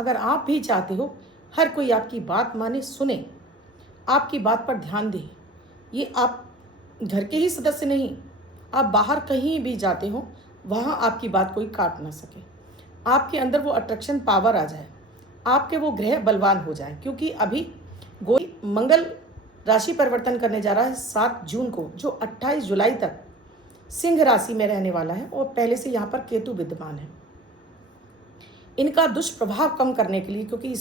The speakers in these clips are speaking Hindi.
अगर आप भी चाहते हो हर कोई आपकी बात माने, सुने, आपकी बात पर ध्यान दे, ये आप घर के ही सदस्य नहीं, आप बाहर कहीं भी जाते हो, वहाँ आपकी बात कोई काट ना सके, आपके अंदर वो अट्रैक्शन पावर आ जाए, आपके वो ग्रह बलवान हो जाए। क्योंकि अभी कोई मंगल राशि परिवर्तन करने जा रहा है 7 जून को, जो 28 जुलाई तक सिंह राशि में रहने वाला है, और पहले से यहाँ पर केतु विद्यमान है। इनका दुष्प्रभाव कम करने के लिए, क्योंकि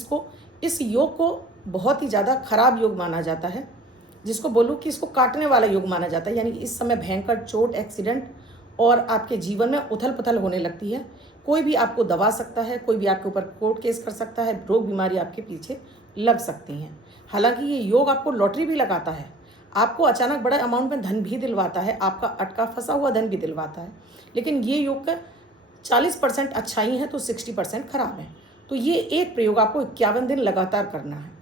इस योग को बहुत ही ज़्यादा खराब योग माना जाता है, जिसको बोलूँ कि इसको काटने वाला योग माना जाता है, यानी कि इस समय भयंकर चोट, एक्सीडेंट और आपके जीवन में उथल पुथल होने लगती है। कोई भी आपको दबा सकता है, कोई भी आपके ऊपर कोर्ट केस कर सकता है, रोग बीमारी आपके पीछे लग सकती हैं। हालांकि ये योग आपको लॉटरी भी लगाता है, आपको अचानक बड़े अमाउंट में धन भी दिलवाता है, आपका अटका फंसा हुआ धन भी दिलवाता है। लेकिन ये योग का 40% अच्छाई है तो 60% खराब है। तो ये एक प्रयोग आपको 51 दिन लगातार करना है।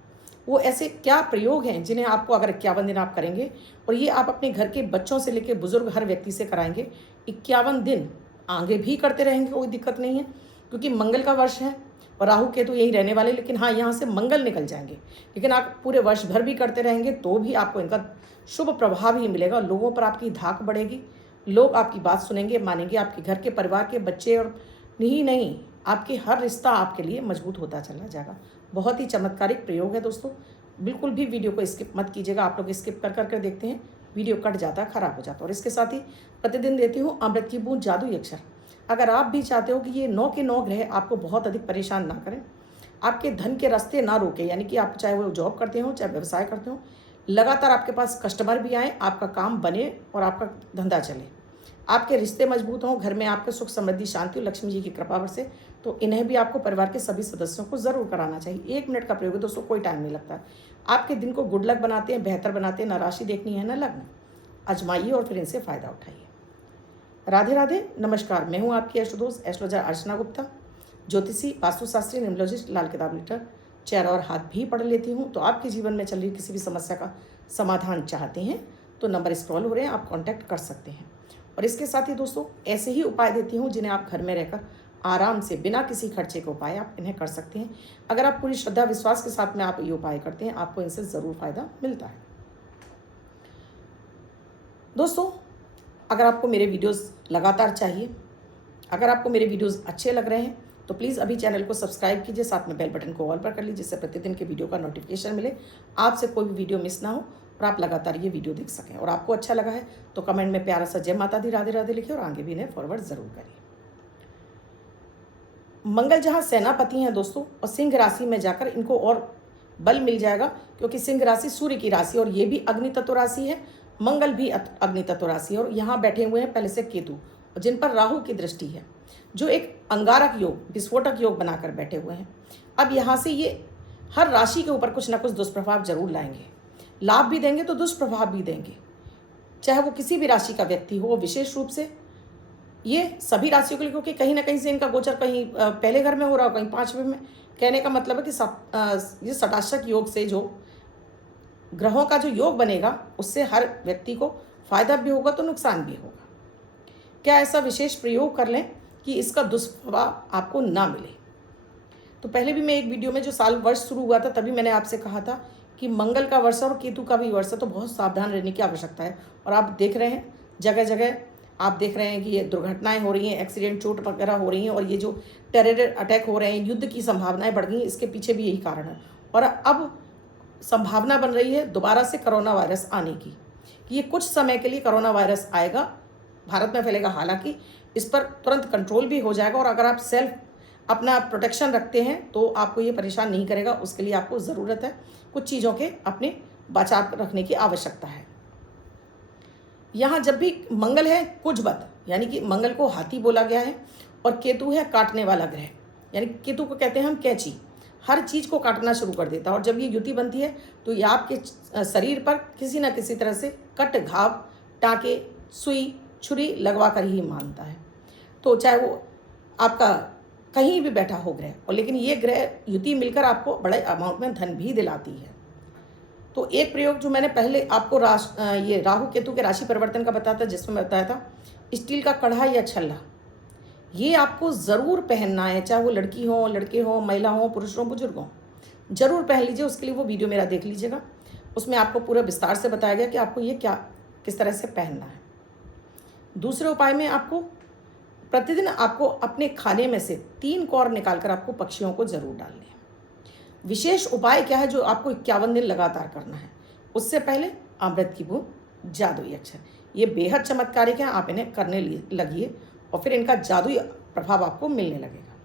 वो ऐसे क्या प्रयोग हैं जिन्हें आपको अगर 51 दिन आप करेंगे, और ये आप अपने घर के बच्चों से लेकर बुजुर्ग हर व्यक्ति से कराएंगे, 51 दिन आगे भी करते रहेंगे, कोई दिक्कत नहीं है। क्योंकि मंगल का वर्ष है और राहु केतु यही रहने वाले, लेकिन हाँ, यहाँ से मंगल निकल जाएंगे। लेकिन आप पूरे वर्ष भर भी करते रहेंगे तो भी आपको इनका शुभ प्रभाव ही मिलेगा। लोगों पर आपकी धाक बढ़ेगी, लोग आपकी बात सुनेंगे, मानेंगे। आपके घर के परिवार के बच्चे और नहीं, आपके हर रिश्ता आपके लिए मजबूत होता चला जाएगा। बहुत ही चमत्कारिक प्रयोग है दोस्तों, बिल्कुल भी वीडियो को स्किप मत कीजिएगा। आप लोग स्किप कर करके देखते हैं, वीडियो कट जाता है, खराब हो जाता है। और इसके साथ ही प्रतिदिन देती हूँ अमृत की बूंद जादुई अक्षर। अगर आप भी चाहते हो कि ये 9 के 9 ग्रह आपको बहुत अधिक परेशान ना करें, आपके धन के रास्ते ना रोके, यानी कि आप चाहे वो जॉब करते हो चाहे व्यवसाय करते हो, लगातार आपके पास कस्टमर भी आए, आपका काम बने और आपका धंधा चले, आपके रिश्ते मजबूत हों, घर में आपके सुख समृद्धि शांति और लक्ष्मी जी की कृपा बरसे, तो इन्हें भी आपको परिवार के सभी सदस्यों को ज़रूर कराना चाहिए। 1 मिनट का प्रयोग है दोस्तों, कोई टाइम नहीं लगता। आपके दिन को गुड लक बनाते हैं, बेहतर बनाते हैं। ना राशि देखनी है ना लग्न, आजमाइए और फिर इनसे फ़ायदा उठाइए। राधे राधे, नमस्कार। मैं हूँ आपकी एस्ट्रोदोस्त एस्ट्रोलॉजर अर्चना गुप्ता, ज्योतिषी, वास्तुशास्त्री, न्यूमरोलॉजिस्ट, लाल किताब लीटर, चेहरा और हाथ भी पढ़ लेती हूँ। तो आपके जीवन में चल रही किसी भी समस्या का समाधान चाहते हैं तो नंबर स्क्रॉल हो रहे हैं, आप कॉन्टैक्ट कर सकते हैं। और इसके साथ ही दोस्तों ऐसे ही उपाय देती हूँ जिन्हें आप घर में रहकर आराम से बिना किसी खर्चे के उपाय आप इन्हें कर सकते हैं। अगर आप पूरी श्रद्धा विश्वास के साथ में आप ये उपाय करते हैं, आपको इनसे ज़रूर फायदा मिलता है। दोस्तों, अगर आपको मेरे वीडियोस लगातार चाहिए, अगर आपको मेरे वीडियोस अच्छे लग रहे हैं, तो प्लीज़ अभी चैनल को सब्सक्राइब कीजिए, साथ में बेल बटन को ऑल पर कर लीजिए, जिससे प्रतिदिन के वीडियो का नोटिफिकेशन मिले, आपसे कोई भी वीडियो मिस ना हो और आप लगातार ये वीडियो देख सकें। और आपको अच्छा लगा है तो कमेंट में प्यारा सा जय माता दी, राधे राधे लिखिए और आगे भी इन्हें फॉरवर्ड ज़रूर करिए। मंगल जहाँ सेनापति हैं दोस्तों, और सिंह राशि में जाकर इनको और बल मिल जाएगा, क्योंकि सिंह राशि सूर्य की राशि और ये भी अग्नि तत्व राशि है, मंगल भी अग्नि तत्व राशि है। और यहाँ बैठे हुए हैं पहले से केतु, जिन पर राहु की दृष्टि है, जो एक अंगारक योग, विस्फोटक योग बनाकर बैठे हुए हैं। अब यहाँ से ये हर राशि के ऊपर कुछ ना कुछ दुष्प्रभाव जरूर लाएंगे, लाभ भी देंगे तो दुष्प्रभाव भी देंगे, चाहे वो किसी भी राशि का व्यक्ति हो। विशेष रूप से ये सभी राशियों के लिए, क्योंकि कहीं ना कहीं से इनका गोचर कहीं पहले घर में हो रहा हो, कहीं 5वें में। कहने का मतलब है कि ये षटाष्टक योग से जो ग्रहों का जो योग बनेगा, उससे हर व्यक्ति को फायदा भी होगा तो नुकसान भी होगा। क्या ऐसा विशेष प्रयोग कर लें कि इसका दुष्प्रभाव आपको ना मिले। तो पहले भी मैं एक वीडियो में, जो साल वर्ष शुरू हुआ था, तभी मैंने आपसे कहा था कि मंगल का वर्ष और केतु का भी वर्ष है, तो बहुत सावधान रहने की आवश्यकता है। और आप देख रहे हैं जगह जगह, आप देख रहे हैं कि ये दुर्घटनाएं हो रही हैं, एक्सीडेंट, चोट वगैरह हो रही हैं, और ये जो टेरर अटैक हो रहे हैं, युद्ध की संभावनाएं बढ़ गई हैं, इसके पीछे भी यही कारण है। और अब संभावना बन रही है दोबारा से कोरोना वायरस आने की, कि ये कुछ समय के लिए कोरोना वायरस आएगा, भारत में फैलेगा। हालांकि इस पर तुरंत कंट्रोल भी हो जाएगा, और अगर आप सेल्फ अपना प्रोटेक्शन रखते हैं तो आपको ये परेशान नहीं करेगा। उसके लिए आपको ज़रूरत है कुछ चीज़ों के अपने बचाव रखने की आवश्यकता है। यहाँ जब भी मंगल है कुजबत, यानी कि मंगल को हाथी बोला गया है, और केतु है काटने वाला ग्रह, यानी केतु को कहते हैं हम कैंची, हर चीज़ को काटना शुरू कर देता है। और जब ये युति बनती है तो ये आपके शरीर पर किसी न किसी तरह से कट, घाव, टाँके, सुई, छुरी लगवा कर ही मानता है। तो चाहे वो आपका कहीं भी बैठा हो ग्रह, और लेकिन ये ग्रह युति मिलकर आपको बड़े अमाउंट में धन भी दिलाती है। तो एक प्रयोग जो मैंने पहले आपको ये राहु केतु के राशि परिवर्तन का बताया था, जिसमें मैं बताया था स्टील का कढ़ा या छल्ला, ये आपको ज़रूर पहनना है, चाहे वो लड़की हो, लड़के हो, महिला हो, पुरुष हो, बुजुर्ग हो, ज़रूर पहन लीजिए। उसके लिए वो वीडियो मेरा देख लीजिएगा, उसमें आपको पूरा विस्तार से बताया गया कि आपको ये क्या किस तरह से पहनना है। दूसरे उपाय में आपको प्रतिदिन आपको अपने खाने में से 3 कौर निकालकर आपको पक्षियों को ज़रूर डालने हैं। विशेष उपाय क्या है जो आपको 51 दिन लगातार करना है? उससे पहले अमृत की बूंद, जादुई अक्षर, ये बेहद चमत्कारिक हैं। आप इन्हें करने लगिए और फिर इनका जादुई प्रभाव आपको मिलने लगेगा।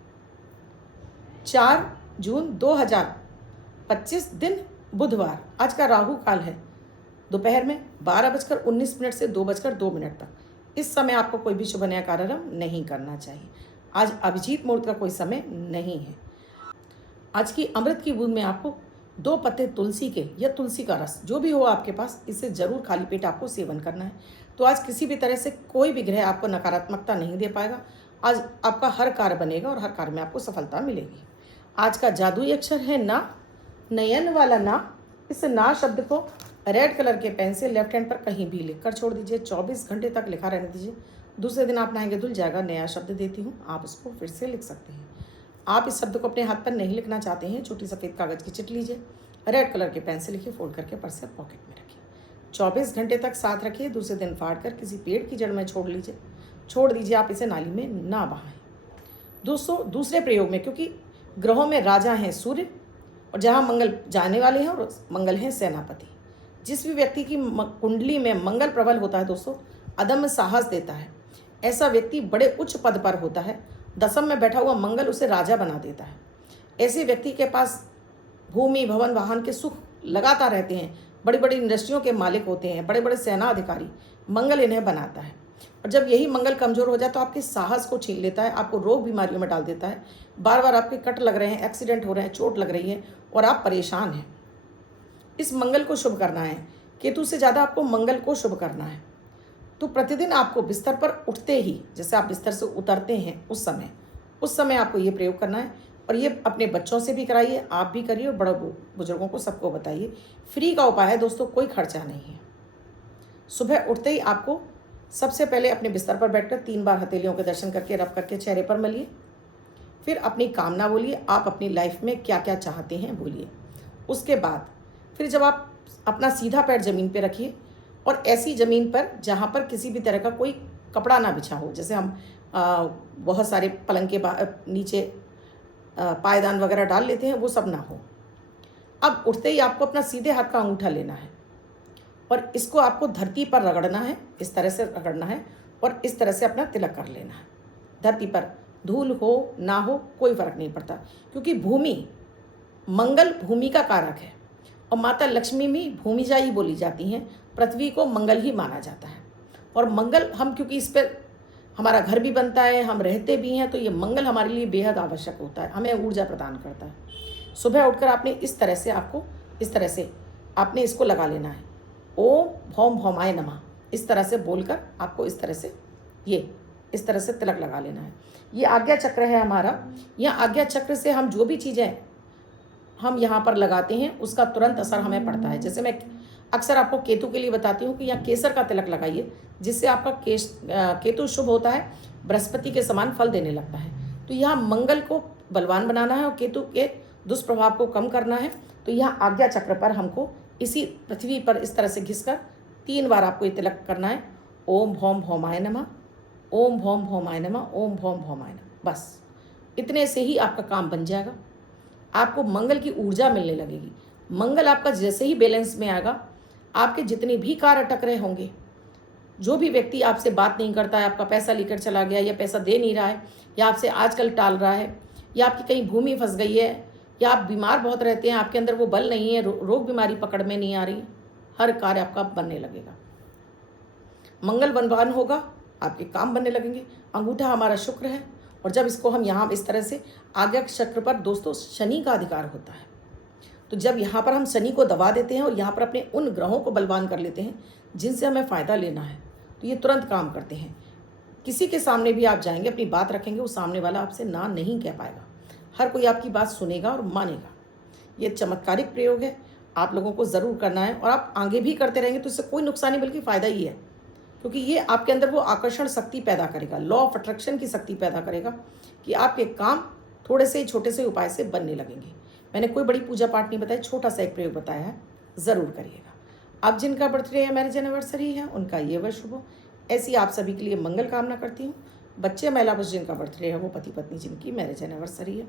4 जून 2025 दिन बुधवार, आज का राहु काल है दोपहर में 12:19 से 2:02 तक। इस समय आपको कोई भी शुभ नया कार्यक्रम नहीं करना चाहिए। आज अभिजीत मुहूर्त का कोई समय नहीं है। आज की अमृत की बूंद में आपको 2 पत्ते तुलसी के या तुलसी का रस जो भी हो आपके पास, इसे ज़रूर खाली पेट आपको सेवन करना है। तो आज किसी भी तरह से कोई भी ग्रह आपको नकारात्मकता नहीं दे पाएगा। आज आपका हर कार्य बनेगा और हर कार्य में आपको सफलता मिलेगी। आज का जादुई अक्षर है ना, नयन वाला ना। इस ना शब्द को रेड कलर के पेन से लेफ्ट हैंड पर कहीं भी लिख कर छोड़ दीजिए। 24 घंटे तक लिखा रहने दीजिए। दूसरे दिन आप नहाएंगे धुल जाएगा। नया शब्द देती हूँ, आप उसको फिर से लिख सकते हैं। आप इस शब्द को अपने हाथ पर नहीं लिखना चाहते हैं, छोटी सफ़ेद कागज़ की चिट लीजिए, रेड कलर के पेन से लिखिए, फोल्ड करके पर्स से पॉकेट में रखिए। 24 घंटे तक साथ रखिए। दूसरे दिन फाड़ कर किसी पेड़ की जड़ में छोड़ दीजिए। आप इसे नाली में ना बहाएं। दोस्तों, दूसरे प्रयोग में, क्योंकि ग्रहों में राजा हैं सूर्य और जहाँ मंगल जाने वाले हैं और मंगल हैं सेनापति। जिस भी व्यक्ति की कुंडली में मंगल प्रबल होता है दोस्तों, अदम्य साहस देता है। ऐसा व्यक्ति बड़े उच्च पद पर होता है। दशम में बैठा हुआ मंगल उसे राजा बना देता है। ऐसे व्यक्ति के पास भूमि, भवन, वाहन के सुख लगातार रहते हैं। बड़ी बड़ी इंडस्ट्रियों के मालिक होते हैं, बड़े बड़े सेना अधिकारी। मंगल इन्हें बनाता है। और जब यही मंगल कमज़ोर हो जाए तो आपके साहस को छीन लेता है, आपको रोग बीमारियों में डाल देता है। बार बार आपके कट लग रहे हैं, एक्सीडेंट हो रहे हैं, चोट लग रही है और आप परेशान हैं। इस मंगल को शुभ करना है। केतु से ज़्यादा आपको मंगल को शुभ करना है। तो प्रतिदिन आपको बिस्तर पर उठते ही, जैसे आप बिस्तर से उतरते हैं उस समय आपको ये प्रयोग करना है। और ये अपने बच्चों से भी कराइए, आप भी करिए और बड़े बुजुर्गों को सबको बताइए। फ्री का उपाय है दोस्तों, कोई खर्चा नहीं है। सुबह उठते ही आपको सबसे पहले अपने बिस्तर पर बैठकर 3 बार हथेलियों के दर्शन करके रब करके चेहरे पर मलिए। फिर अपनी कामना बोलिए, आप अपनी लाइफ में क्या क्या चाहते हैं बोलिए। उसके बाद फिर जब आप अपना सीधा पैर ज़मीन पे रखिए और ऐसी ज़मीन पर जहाँ पर किसी भी तरह का कोई कपड़ा ना बिछा हो, जैसे हम बहुत सारे पलंग के नीचे पायदान वगैरह डाल लेते हैं, वो सब ना हो। अब उठते ही आपको अपना सीधे हाथ का अंगूठा लेना है और इसको आपको धरती पर रगड़ना है। इस तरह से रगड़ना है और इस तरह से अपना तिलक कर लेना है। धरती पर धूल हो ना हो कोई फर्क नहीं पड़ता, क्योंकि मंगल भूमि का कारक है और माता लक्ष्मी भी भूमिजा ही बोली जाती हैं। पृथ्वी को मंगल ही माना जाता है। और मंगल हम, क्योंकि इस पर हमारा घर भी बनता है, हम रहते भी हैं, तो ये मंगल हमारे लिए बेहद आवश्यक होता है, हमें ऊर्जा प्रदान करता है। सुबह उठकर आपने इस तरह से आपने इसको लगा लेना है। ओम भौम भौमाय नमः, इस तरह से बोलकर आपको इस तरह से तिलक लगा लेना है। ये आज्ञा चक्र है हमारा। यह आज्ञा चक्र से हम जो भी चीज़ें हम यहाँ पर लगाते हैं उसका तुरंत असर हमें पड़ता है। जैसे मैं अक्सर आपको केतु के लिए बताती हूँ कि यहाँ केसर का तिलक लगाइए, जिससे आपका केतु शुभ होता है, बृहस्पति के समान फल देने लगता है। तो यहाँ मंगल को बलवान बनाना है और केतु के दुष्प्रभाव को कम करना है। तो यहाँ आज्ञा चक्र पर हमको इसी पृथ्वी पर इस तरह से घिसकर 3 बार आपको ये तिलक करना है। ओम भौम भौमाय नमः, ओम भौम भौमाय नमः, ओम भौम भौमाय नमः। बस इतने से ही आपका काम बन जाएगा। आपको मंगल की ऊर्जा मिलने लगेगी। मंगल आपका जैसे ही बैलेंस में आएगा, आपके जितने भी कार्य अटक रहे होंगे, जो भी व्यक्ति आपसे बात नहीं करता है, आपका पैसा लेकर चला गया या पैसा दे नहीं रहा है या आपसे आजकल टाल रहा है या आपकी कहीं भूमि फंस गई है या आप बीमार बहुत रहते हैं, आपके अंदर वो बल नहीं है, रोग बीमारी पकड़ में नहीं आ रही, हर कार्य आपका बनने लगेगा। मंगल बलवान होगा, आपके काम बनने लगेंगे। अंगूठा हमारा शुक्र है और जब इसको हम यहाँ इस तरह से आज्ञा चक्र पर दोस्तों शनि का अधिकार होता है। तो जब यहाँ पर हम शनि को दबा देते हैं और यहाँ पर अपने उन ग्रहों को बलवान कर लेते हैं जिनसे हमें फ़ायदा लेना है, तो ये तुरंत काम करते हैं। किसी के सामने भी आप जाएंगे, अपनी बात रखेंगे, वो सामने वाला आपसे ना नहीं कह पाएगा। हर कोई आपकी बात सुनेगा और मानेगा। ये चमत्कारिक प्रयोग है, आप लोगों को ज़रूर करना है और आप आगे भी करते रहेंगे तो इससे कोई नुकसान नहीं बल्कि फ़ायदा ही है, क्योंकि ये आपके अंदर वो आकर्षण शक्ति पैदा करेगा, लॉ ऑफ अट्रैक्शन की शक्ति पैदा करेगा कि आपके काम थोड़े से छोटे से उपाय से बनने लगेंगे। मैंने कोई बड़ी पूजा पाठ नहीं बताई, छोटा सा एक प्रयोग बताया है, ज़रूर करिएगा। अब जिनका बर्थडे या मैरिज एनिवर्सरी है उनका ये वर्ष शुभ हो, ऐसी आप सभी के लिए मंगल कामना करती हूँ। बच्चे महिला पुरुष जिनका बर्थडे है वो पति पत्नी जिनकी मैरिज एनिवर्सरी है,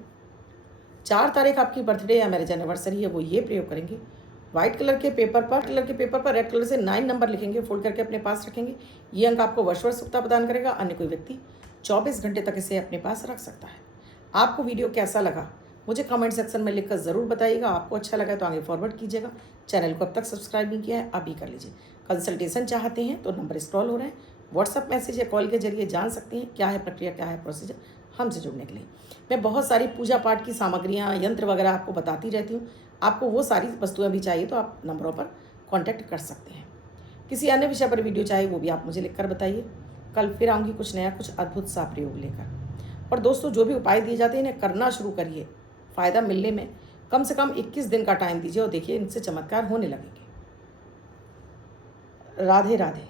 4 तारीख आपकी बर्थडे या मैरिज एनिवर्सरी है, वो ये प्रयोग करेंगे। व्हाइट कलर के पेपर पर रेड कलर से 9 नंबर लिखेंगे, फोल्ड करके अपने पास रखेंगे। ये अंक आपको वर्ष सुखता प्रदान करेगा। अन्य कोई व्यक्ति 24 घंटे तक इसे अपने पास रख सकता है। आपको वीडियो कैसा लगा मुझे कमेंट सेक्शन में लिखकर ज़रूर बताइएगा। आपको अच्छा लगा तो आगे फॉरवर्ड कीजिएगा। चैनल को अब तक सब्सक्राइब नहीं किया है, अभी कर लीजिए। कंसल्टेशन चाहते हैं तो नंबर स्क्रॉल हो रहे हैं, व्हाट्सअप मैसेज या कॉल के जरिए जान सकते हैं क्या है प्रक्रिया, क्या है प्रोसीजर हमसे जुड़ने के लिए। मैं बहुत सारी पूजा पाठ की सामग्रियाँ, यंत्र वगैरह आपको बताती रहती हूँ। आपको वो सारी वस्तुएं भी चाहिए तो आप नंबरों पर कांटेक्ट कर सकते हैं। किसी अन्य विषय पर वीडियो चाहिए वो भी आप मुझे लिखकर बताइए। कल फिर आऊँगी कुछ नया, कुछ अद्भुत सा प्रयोग लेकर। और दोस्तों, जो भी उपाय दिए जाते हैं इन्हें करना शुरू करिए। फ़ायदा मिलने में कम से कम 21 दिन का टाइम दीजिए और देखिए इनसे चमत्कार होने लगेंगे। राधे राधे।